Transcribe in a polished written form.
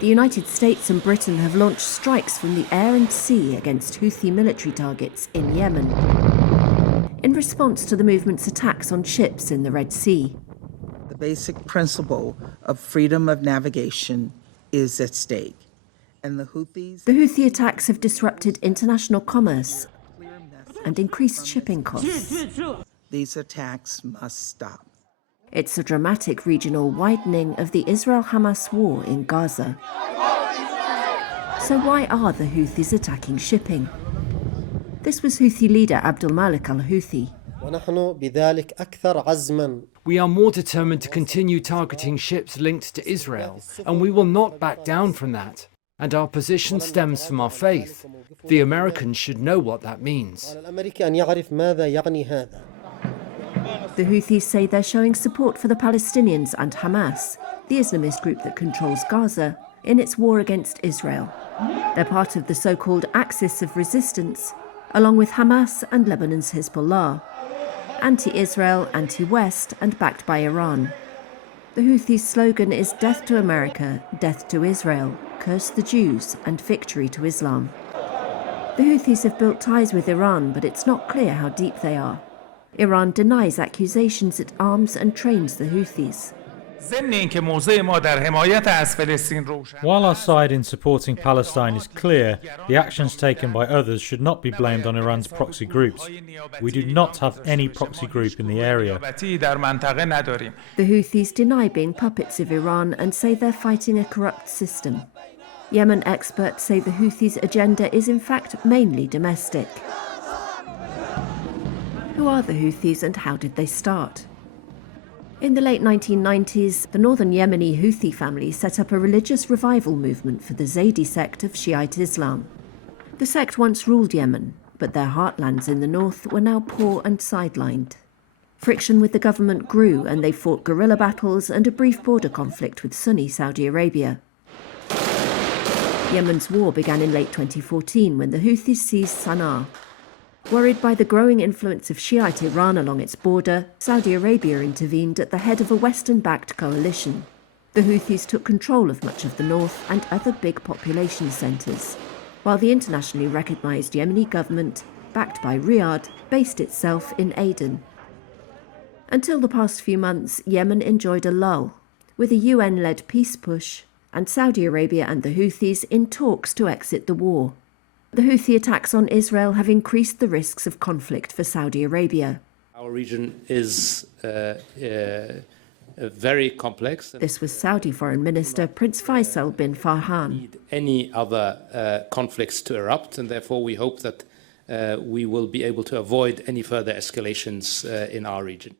The United States and Britain have launched strikes from the air and sea against Houthi military targets in Yemen, in response to the movement's attacks on ships in the Red Sea. The basic principle of freedom of navigation is at stake. And the Houthi attacks have disrupted international commerce and increased shipping costs. These attacks must stop. It's a dramatic regional widening of the Israel-Hamas war in Gaza. So why are the Houthis attacking shipping? This was Houthi leader Abdul Malik al-Houthi. We are more determined to continue targeting ships linked to Israel, and we will not back down from that. And our position stems from our faith. The Americans should know what that means. The Houthis say they're showing support for the Palestinians and Hamas, the Islamist group that controls Gaza, in its war against Israel. They're part of the so-called Axis of Resistance, along with Hamas and Lebanon's Hezbollah, anti-Israel, anti-West, and backed by Iran. The Houthis' slogan is "Death to America, death to Israel, curse the Jews, and victory to Islam." The Houthis have built ties with Iran, but it's not clear how deep they are. Iran denies accusations it arms and trains the Houthis. While our side in supporting Palestine is clear, the actions taken by others should not be blamed on Iran's proxy groups. We do not have any proxy group in the area. The Houthis deny being puppets of Iran and say they're fighting a corrupt system. Yemen experts say the Houthis' agenda is in fact mainly domestic. Who are the Houthis and how did they start? In the late 1990s, the northern Yemeni Houthi family set up a religious revival movement for the Zaydi sect of Shiite Islam. The sect once ruled Yemen, but their heartlands in the north were now poor and sidelined. Friction with the government grew and they fought guerrilla battles and a brief border conflict with Sunni Saudi Arabia. Yemen's war began in late 2014 when the Houthis seized Sana'a. Worried by the growing influence of Shiite Iran along its border, Saudi Arabia intervened at the head of a Western-backed coalition. The Houthis took control of much of the north and other big population centres, while the internationally recognised Yemeni government, backed by Riyadh, based itself in Aden. Until the past few months, Yemen enjoyed a lull, with a UN-led peace push, and Saudi Arabia and the Houthis in talks to exit the war. The Houthi attacks on Israel have increased the risks of conflict for Saudi Arabia. Our region is very complex. This was Saudi Foreign Minister Prince Faisal bin Farhan. Need any other conflicts to erupt, and therefore we hope that we will be able to avoid any further escalations in our region.